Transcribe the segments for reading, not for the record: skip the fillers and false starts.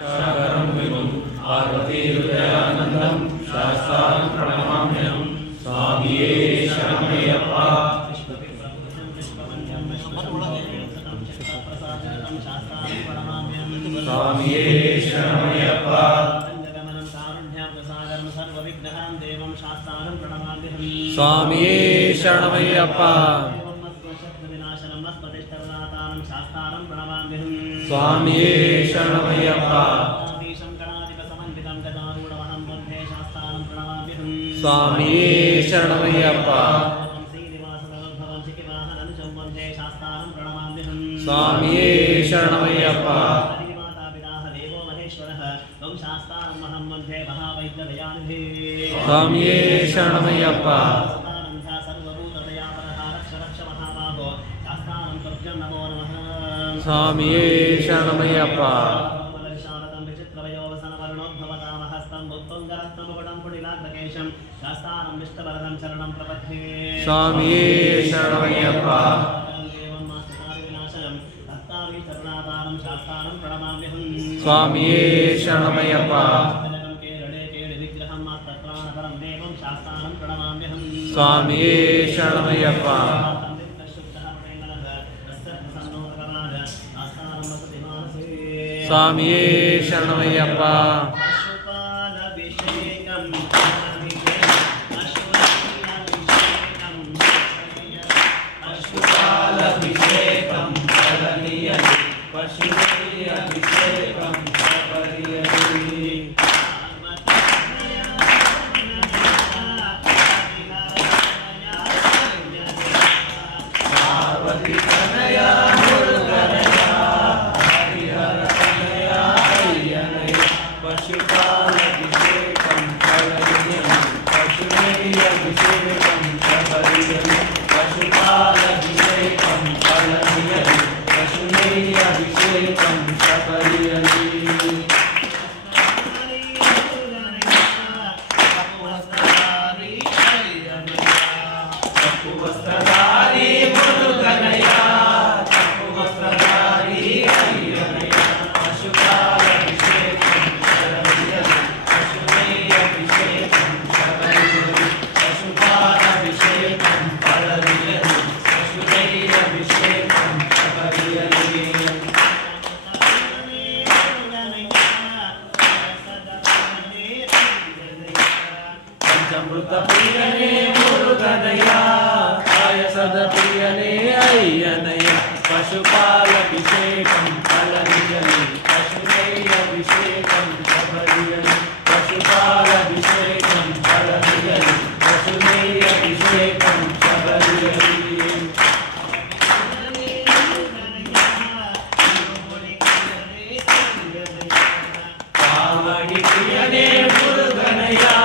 शाकरं विभुं पार्वतीहृदयानन्दं शास्तारं प्रणमाम्यहं स्वामिये शरणमय्यप्पा स्वामिये शरणमय्यप्पा स्वामिये शरणमय्यप्पा स्वामिये शरणमय्यप्पा स्वामिये शरणमय्यप्पा स्वामिये शरणमय्यप्पा स्वामिये शरणमय्यप्पा स्वामिये शरणमय्यप्पा स्वामिये शरणमय्यप्पा स्वामिये शरणमय्यप्पा स्वामिये शरणमय्यप्पा स्वामिये शरणमय्यप्पा पंचामृत प्रियने मुरुगनया पायसद प्रियने अय्यनया पशुपालभिषेकं फलनियने पशुनैरभिषेकं शबरियने पशुपालभिषेकं फलनियने पशुनैरभिषेकं शबरियने पावनि प्रियने मुरुगनया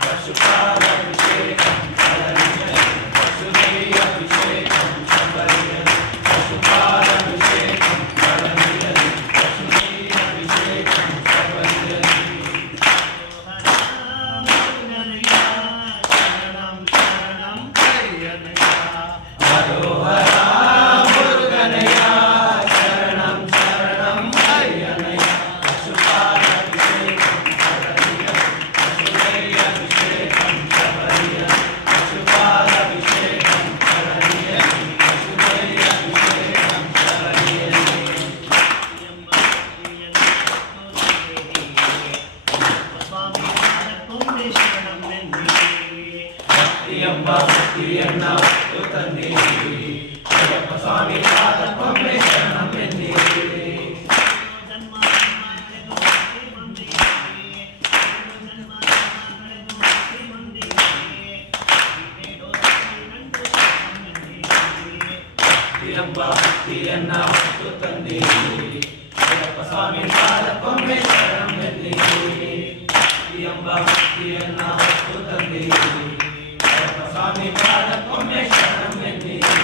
Pashupala ಎಂಬ ಭಕ್ತಿಯನ್ನ ಹೊತ್ತು ತಂದಿರಿ ಅಯ್ಯಪ್ಪ ಸ್ವಾಮಿ ಪಾದಕ್ಕೊಮ್ಮೆ ಶರಣಮೆನ್ನಿರಿ ಎಂಬ ಭಕ್ತಿಯನ್ನ ಹೊತ್ತು ತಂದಿರಿ ಅಯ್ಯಪ್ಪ ಸ್ವಾಮಿ ಪಾದಕ್ಕೊಮ್ಮೆ ಶರಣಮೆನ್ನಿರಿ ಎಂಬ ಭಕ್ತಿಯನ್ನ ಹೊತ್ತು ತಂದಿರಿ ಅಯ್ಯಪ್ಪ ಸ್ವಾಮಿ ಪಾದಕ್ಕೊಮ್ಮೆ ಶರಣಮೆನ್ನಿರಿ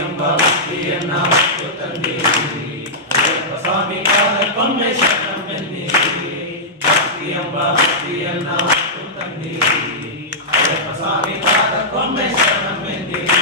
ಎಂಬ ಭಕ್ತಿಯನ್ನ ಹೊತ್ತು ತಂದಿರಿ ಅಯ್ಯಪ್ಪ ಸ್ವಾಮಿ ಪಾದಕ್ಕೊಮ್ಮೆ ಶರಣಮೆನ್ನಿರಿ ಭಕ್ತಿ ಎಂಬ ಭಕ್ತಿಯನ್ನ ಹೊತ್ತು ತಂದಿರಿ ಅಯ್ಯಪ್ಪ ಸ್ವಾಮಿ ಪಾದಕ್ಕೊಮ್ಮೆ ಶರಣಮೆನ್ನಿರಿ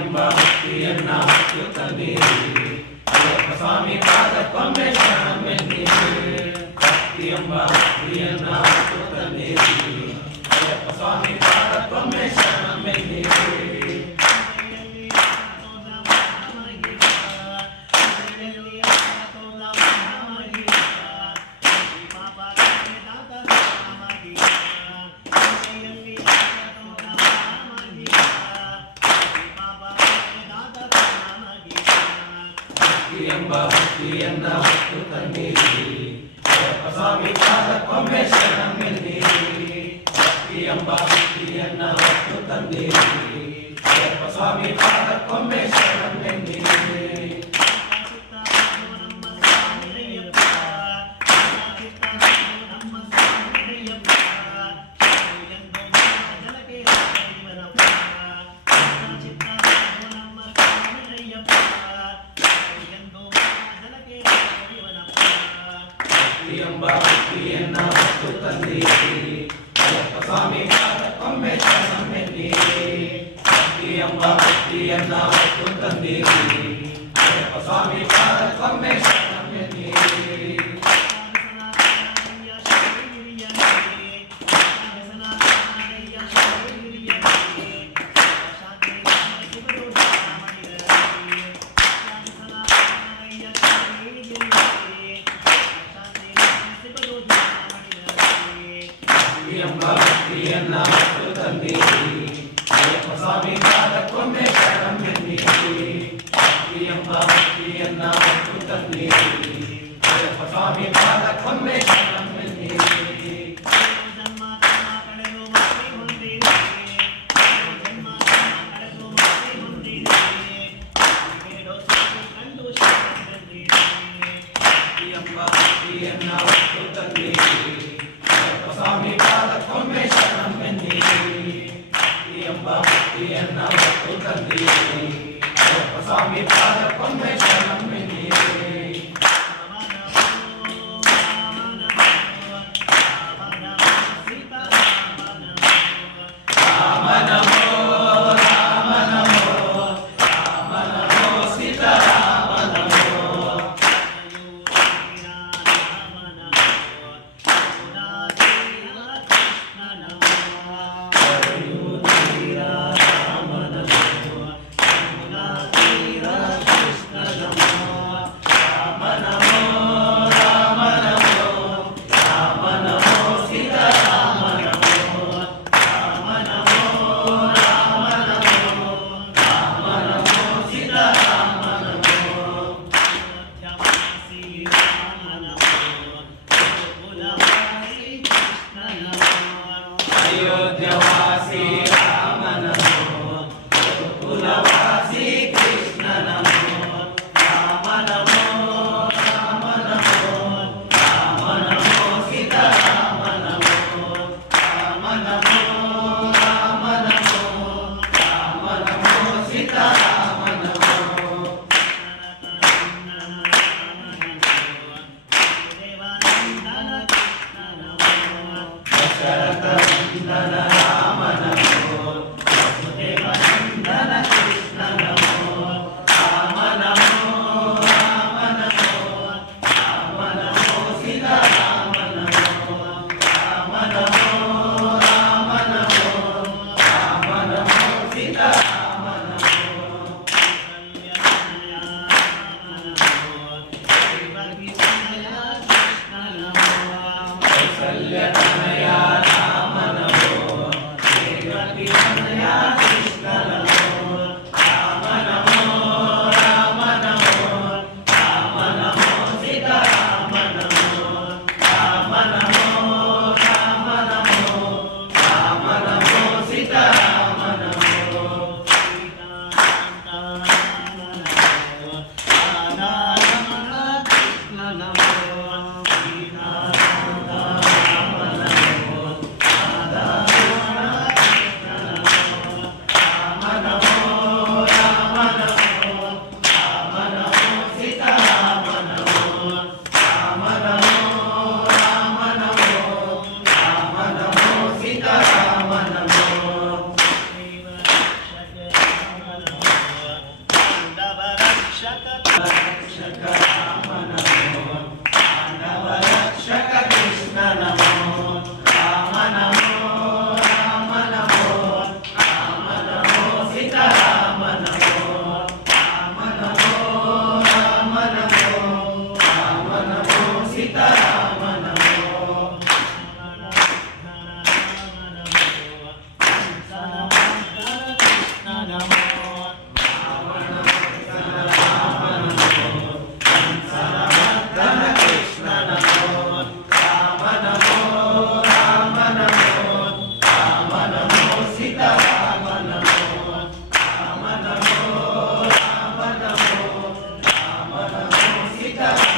ಎಂಬ ಭಕ್ತಿಯನ್ನ ಹೊತ್ತು ತಂದಿರಿ ಅಯ್ಯಪ್ಪ ಸ್ವಾಮಿ ಪಾದಕ್ಕೊಮ್ಮೆ ಶರಣಮೆನ್ನಿರಿ ಭಕ್ತಿ ಎಂಬ ಭಕ್ತಿಯನ್ನ ಹೊತ್ತು ತಂದಿರಿ ಅಯ್ಯಪ್ಪ ಸ್ವಾಮಿ ಪಾದಕ್ಕೊಮ್ಮೆ ಶರಣಮೆನ್ನಿರಿ ಎಂಬ ಭಕ್ತಿಯನ್ನ ಹೊತ್ತು ತಂದಿರಿ ಅಯ್ಯಪ್ಪ ಸ್ವಾಮಿ ಪಾದಕ್ಕೊಮ್ಮೆ ಶರಣಮೆನ್ನಿರಿ ಭಕ್ತಿ ಎಂಬ ಭಕ್ತಿಯನ್ನ ಹೊತ್ತು ತಂದಿರಿ ಅಯ್ಯಪ್ಪ ಸ್ವಾಮಿ ಪಾದಕ್ಕೊಮ್ಮೆ ಶರಣಮೆನ್ನಿರಿ ಎಂಬ ಭಕ್ತಿಯನ್ನ ಹೊತ್ತು ತಂದಿರಿ ಅಯ್ಯಪ್ಪ ಸ್ವಾಮಿ ಪಾದಕ್ಕೊಮ್ಮೆ ಶರಣಮೆನ್ನಿರಿ ಭಕ್ತಿ ಎಂಬ ಭಕ್ತಿಯನ್ನ ಹೊತ್ತು ತಂದಿರಿ ಅಯ್ಯಪ್ಪ ಸ್ವಾಮಿ ಪಾದಕ್ಕೊಮ್ಮೆ ಶರಣಮೆನ್ನಿರಿ ಎಂಬ ಭಕ್ತಿಯನ್ನ ಹೊತ್ತು ತಂದಿರಿ ಅಯ್ಯಪ್ಪ ಸ್ವಾಮಿ ಪಾದಕ್ಕೊಮ್ಮೆ ಶರಣಮೆನ್ನಿರಿ ಭಕ್ತಿ ಎಂಬ ಭಕ್ತಿಯನ್ನ ಹೊತ್ತು ತಂದಿರಿ ಅಯ್ಯಪ್ಪ ಸ್ವಾಮಿ ಪಾದಕ್ಕೊಮ್ಮೆ ಶರಣಮೆನ್ನಿರಿ ಎಂಬ ಭಕ್ತಿಯನ್ನ ಹೊತ್ತು ತಂದಿರಿ ಅಯ್ಯಪ್ಪ ಸ್ವಾಮಿ ಪಾದಕ್ಕೊಮ್ಮೆ ಶರಣಮೆನ್ನಿರಿ ಎಂಬ ಭಕ್ತಿಯನ್ನ ಹೊತ್ತು ತಂದಿರಿ ಅಯ್ಯಪ್ಪ ಸ್ವಾಮಿ ಪಾದಕ್ಕೊಮ್ಮೆ ಶರಣಮೆನ್ನಿರಿ ರಾಮ ನಮೋ ರಾಮ ನಮೋ ರಾಮ ನಮೋ ಸೀತಾರಾಮ ನಮೋ ಅಯೋಧ್ಯವಾಸಿ ರಾಮ ನಮೋ ಕುಲವಾಸಿ ಕೃಷ್ಣ ನಮೋ ರಾಮ ನಮೋ ರಾಮ ನಮೋ ರಾಮ ನಮೋ ಸೀತಾರಾಮ ನಮೋ ರಾಮ ನಮೋ ರಾಮ ನಮೋ ರಾಮ ನಮೋ ಸೀತಾರಾಮ ನಮೋ रक्षक राम नमो पांडव रक्षक कृष्ण नमो राम नमो राम नमो राम नमो सीता राम नमो राम नमो राम नमो राम नमो सीता राम नमो सीता